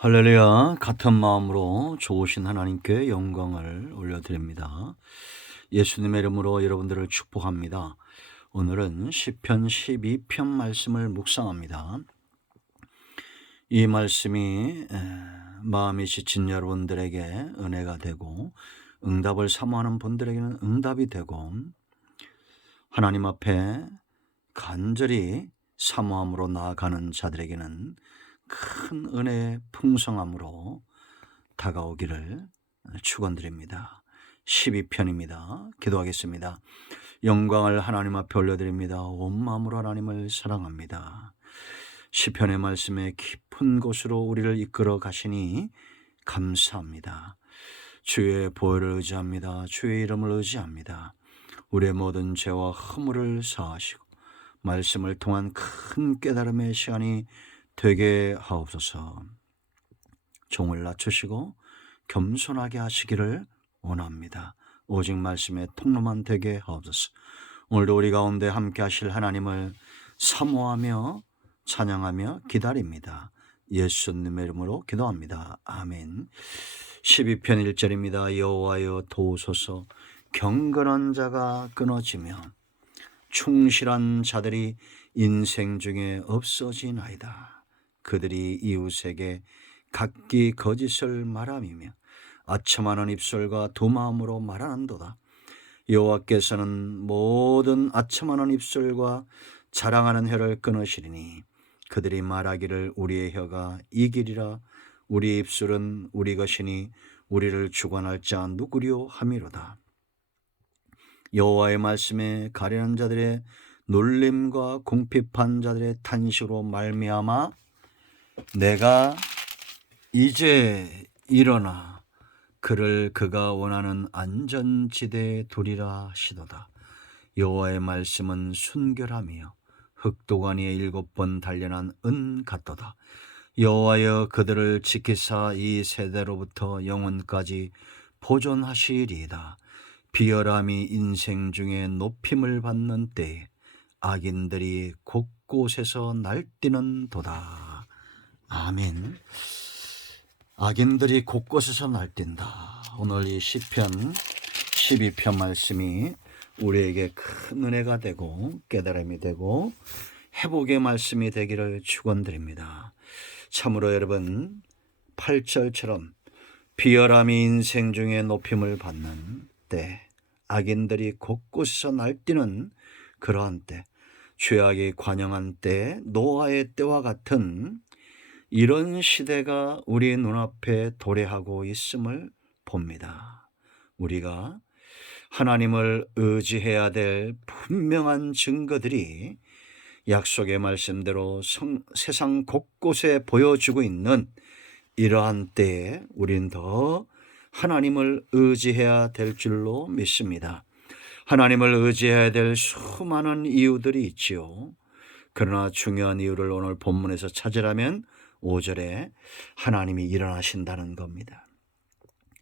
할렐루야. 같은 마음으로 좋으신 하나님께 영광을 올려드립니다. 예수님의 이름으로 여러분들을 축복합니다. 오늘은 시편 12편 말씀을 묵상합니다. 이 말씀이 마음이 지친 여러분들에게 은혜가 되고, 응답을 사모하는 분들에게는 응답이 되고, 하나님 앞에 간절히 사모함으로 나아가는 자들에게는 큰 은혜의 풍성함으로 다가오기를 축원드립니다. 12편입니다. 기도하겠습니다. 영광을 하나님 앞에 올려드립니다. 온 마음으로 하나님을 사랑합니다. 시편의 말씀에 깊은 곳으로 우리를 이끌어 가시니 감사합니다. 주의 보혈을 의지합니다. 주의 이름을 의지합니다. 우리의 모든 죄와 허물을 사하시고 말씀을 통한 큰 깨달음의 시간이 되게 하옵소서. 종을 낮추시고 겸손하게 하시기를 원합니다. 오직 말씀의 통로만 되게 하옵소서. 오늘도 우리 가운데 함께 하실 하나님을 사모하며 찬양하며 기다립니다. 예수님의 이름으로 기도합니다. 아멘. 12편 1절입니다. 여호와여 도우소서. 경건한 자가 끊어지며 충실한 자들이 인생 중에 없어지나이다. 그들이 이웃에게 각기 거짓을 말함이며 아첨하는 입술과 두 마음으로 말하는도다. 여호와께서는 모든 아첨하는 입술과 자랑하는 혀를 끊으시리니 그들이 말하기를 우리의 혀가 이기리라. 우리 입술은 우리 것이니 우리를 주관할 자 누구리요 함이로다. 여호와의 말씀에 가련한 자들의 놀림과 궁핍한 자들의 탄식으로 말미암아 내가 이제 일어나 그를 그가 원하는 안전지대에 두리라 하시도다. 여호와의 말씀은 순결하며 흑도가니에 7번 단련한 은 같도다. 여호와여 그들을 지키사 이 세대로부터 영원까지 보존하시리이다. 비열함이 인생 중에 높임을 받는 때에 악인들이 곳곳에서 날뛰는 도다. 아멘. 악인들이 곳곳에서 날뛴다. 오늘 이 시편 12편 말씀이 우리에게 큰 은혜가 되고 깨달음이 되고 회복의 말씀이 되기를 축원드립니다. 참으로 여러분 8절처럼 비열함이 인생 중에 높임을 받는 때, 악인들이 곳곳에서 날뛰는 그러한 때, 죄악이 관영한 때, 노아의 때와 같은 이런 시대가 우리 눈앞에 도래하고 있음을 봅니다. 우리가 하나님을 의지해야 될 분명한 증거들이 약속의 말씀대로 세상 곳곳에 보여주고 있는 이러한 때에 우린 더 하나님을 의지해야 될 줄로 믿습니다. 하나님을 의지해야 될 수많은 이유들이 있지요. 그러나 중요한 이유를 오늘 본문에서 찾으라면 5절에 하나님이 일어나신다는 겁니다.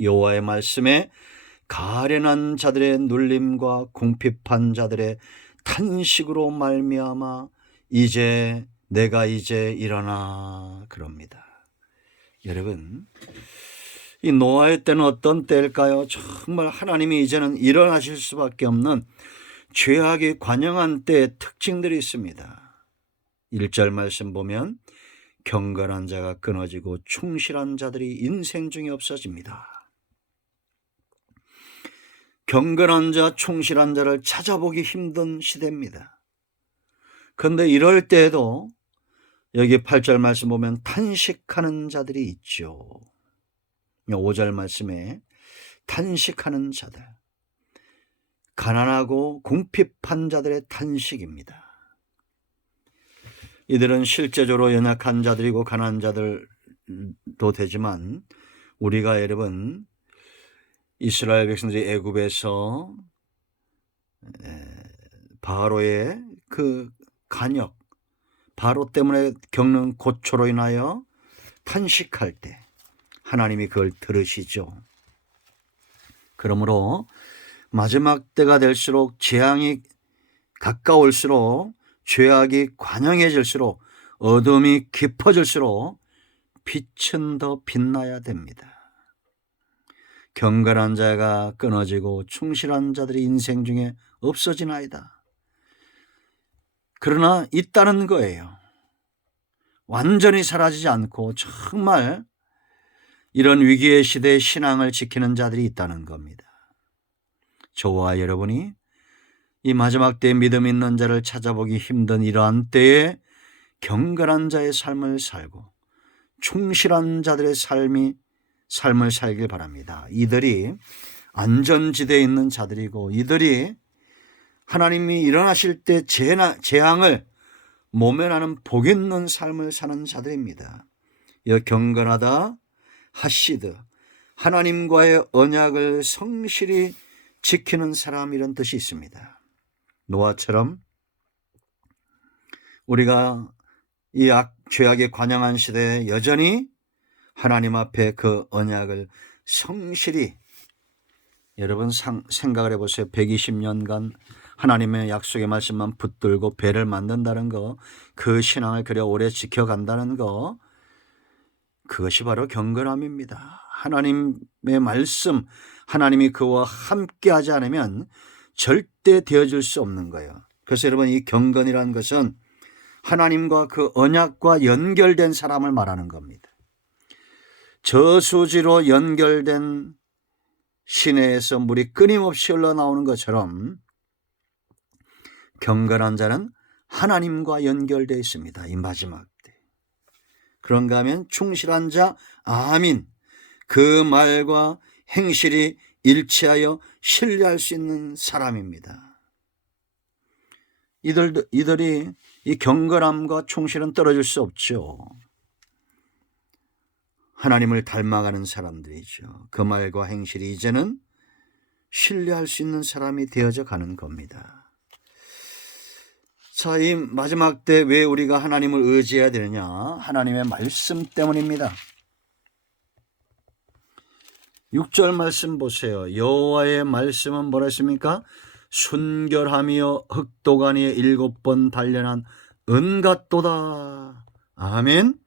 여호와의 말씀에 가련한 자들의 눌림과 궁핍한 자들의 탄식으로 말미암아 내가 이제 일어나 그럽니다. 여러분, 이 노아의 때는 어떤 때일까요? 정말 하나님이 이제는 일어나실 수밖에 없는 죄악이 관영한 때의 특징들이 있습니다. 1절 말씀 보면 경건한 자가 끊어지고 충실한 자들이 인생 중에 없어집니다. 경건한 자, 충실한 자를 찾아보기 힘든 시대입니다. 그런데 이럴 때에도 여기 8절 말씀 보면 탄식하는 자들이 있죠. 5절 말씀에 탄식하는 자들, 가난하고 궁핍한 자들의 탄식입니다. 이들은 실제적으로 연약한 자들이고 가난한 자들도 되지만 우리가 여러분 이스라엘 백성들이 애굽에서 바로의 그 간역, 바로 때문에 겪는 고초로 인하여 탄식할 때 하나님이 그걸 들으시죠. 그러므로 마지막 때가 될수록 재앙이 가까울수록 죄악이 관영해질수록 어둠이 깊어질수록 빛은 더 빛나야 됩니다. 경건한 자가 끊어지고 충실한 자들이 인생 중에 없어지나이다. 그러나 있다는 거예요. 완전히 사라지지 않고 정말 이런 위기의 시대에 신앙을 지키는 자들이 있다는 겁니다. 저와 여러분이 이 마지막 때에 믿음 있는 자를 찾아보기 힘든 이러한 때에 경건한 자의 삶을 살고 충실한 자들의 삶을 살길 바랍니다. 이들이 안전지대에 있는 자들이고 이들이 하나님이 일어나실 때 재앙을 모면하는 복 있는 삶을 사는 자들입니다. 경건하다 하시드, 하나님과의 언약을 성실히 지키는 사람, 이런 뜻이 있습니다. 노아처럼 우리가 이 죄악에 관영한 시대에 여전히 하나님 앞에 그 언약을 성실히, 여러분 생각을 해보세요. 120년간 하나님의 약속의 말씀만 붙들고 배를 만든다는 거, 그 신앙을 그래 오래 지켜간다는 거, 그것이 바로 경건함입니다. 하나님의 말씀, 하나님이 그와 함께 하지 않으면 절대 되어질 수 없는 거예요. 그래서 여러분, 이 경건이라는 것은 하나님과 그 언약과 연결된 사람을 말하는 겁니다. 저수지로 연결된 시내에서 물이 끊임없이 흘러나오는 것처럼 경건한 자는 하나님과 연결되어 있습니다. 이 마지막 때. 그런가 하면 충실한 자, 아민, 그 말과 행실이 일치하여 신뢰할 수 있는 사람입니다. 이들이 이 경건함과 충실은 떨어질 수 없죠. 하나님을 닮아가는 사람들이죠. 그 말과 행실이 이제는 신뢰할 수 있는 사람이 되어져 가는 겁니다. 자, 이 마지막 때 왜 우리가 하나님을 의지해야 되느냐? 하나님의 말씀 때문입니다. 6절 말씀 보세요. 여호와의 말씀은 뭐라 했습니까? 순결하며 흑도가니에 7번 단련한 은 같도다. 아멘.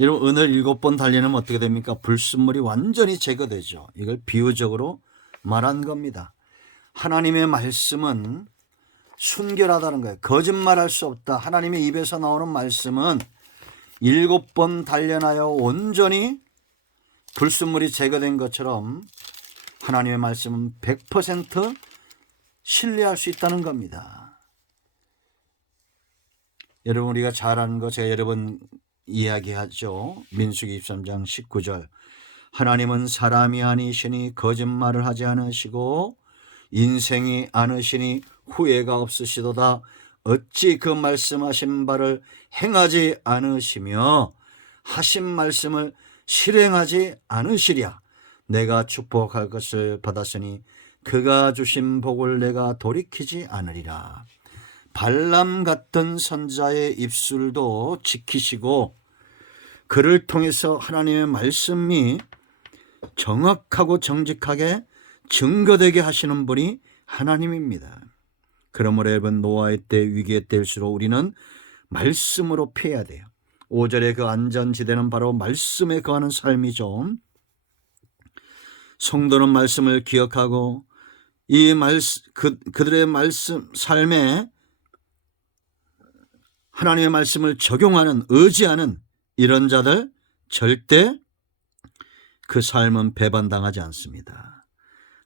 여러분, 은을 7번 단련하면 어떻게 됩니까? 불순물이 완전히 제거되죠. 이걸 비유적으로 말한 겁니다. 하나님의 말씀은 순결하다는 거예요. 거짓말할 수 없다. 하나님의 입에서 나오는 말씀은 7번 단련하여 온전히 불순물이 제거된 것처럼 하나님의 말씀은 100% 신뢰할 수 있다는 겁니다. 여러분, 우리가 잘 아는 거 제가 여러 번 이야기하죠. 민수기 23장 19절. 하나님은 사람이 아니시니 거짓말을 하지 않으시고 인생이 아니시니 후회가 없으시도다. 어찌 그 말씀하신 바를 행하지 않으시며 하신 말씀을 실행하지 않으시랴. 내가 축복할 것을 받았으니 그가 주신 복을 내가 돌이키지 않으리라. 발람 같은 선자의 입술도 지키시고 그를 통해서 하나님의 말씀이 정확하고 정직하게 증거되게 하시는 분이 하나님입니다. 그러므로 여러분, 노아의 때, 위기의 때일수록 우리는 말씀으로 피해야 돼요. 5절의 그 안전지대는 바로 말씀에 거하는 삶이죠. 성도는 말씀을 기억하고 그들의 말씀 삶에 하나님의 말씀을 적용하는, 의지하는 이런 자들, 절대 그 삶은 배반당하지 않습니다.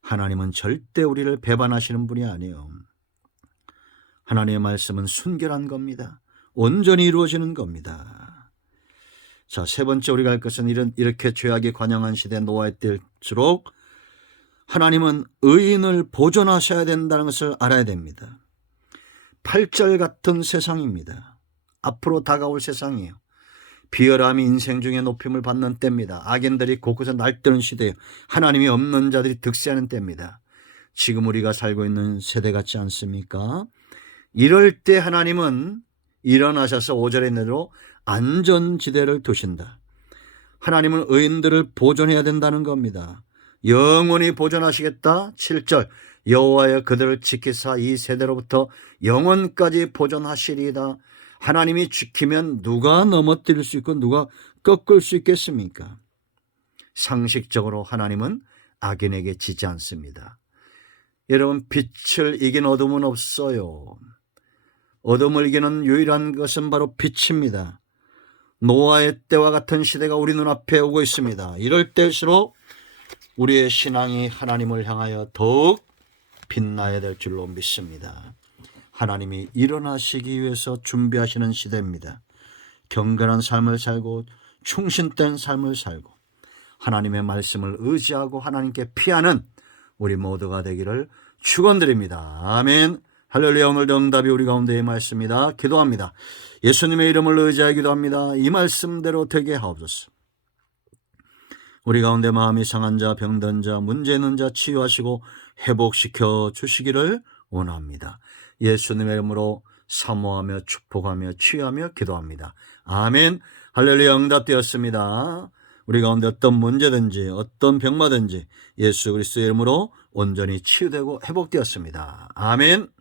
하나님은 절대 우리를 배반하시는 분이 아니에요. 하나님의 말씀은 순결한 겁니다. 온전히 이루어지는 겁니다. 자, 세 번째 우리가 할 것은 이렇게 죄악에 관영한 시대 노아의 때일수록 하나님은 의인을 보존하셔야 된다는 것을 알아야 됩니다. 8절 같은 세상입니다. 앞으로 다가올 세상이에요. 비열함이 인생 중에 높임을 받는 때입니다. 악인들이 곳곳에 날뛰는 시대예요. 하나님이 없는 자들이 득세하는 때입니다. 지금 우리가 살고 있는 세대 같지 않습니까? 이럴 때 하나님은 일어나셔서 5절에 내로 안전지대를 두신다. 하나님은 의인들을 보존해야 된다는 겁니다. 영원히 보존하시겠다. 7절. 여호와여 그들을 지키사 이 세대로부터 영원까지 보존하시리이다. 하나님이 지키면 누가 넘어뜨릴 수 있고 누가 꺾을 수 있겠습니까? 상식적으로 하나님은 악인에게 지지 않습니다. 여러분, 빛을 이긴 어둠은 없어요. 어둠을 이기는 유일한 것은 바로 빛입니다. 노아의 때와 같은 시대가 우리 눈앞에 오고 있습니다. 이럴 때일수록 우리의 신앙이 하나님을 향하여 더욱 빛나야 될 줄로 믿습니다. 하나님이 일어나시기 위해서 준비하시는 시대입니다. 경건한 삶을 살고 충신된 삶을 살고 하나님의 말씀을 의지하고 하나님께 피하는 우리 모두가 되기를 축원드립니다. 아멘. 할렐루야. 오늘도 응답이 우리 가운데의 말씀입니다. 기도합니다. 예수님의 이름을 의지하여 기도합니다. 이 말씀대로 되게 하옵소서. 우리 가운데 마음이 상한 자, 병든 자, 문제 있는 자 치유하시고 회복시켜 주시기를 원합니다. 예수님의 이름으로 사모하며 축복하며 치유하며 기도합니다. 아멘. 할렐루야. 응답되었습니다. 우리 가운데 어떤 문제든지 어떤 병마든지 예수 그리스도의 이름으로 온전히 치유되고 회복되었습니다. 아멘.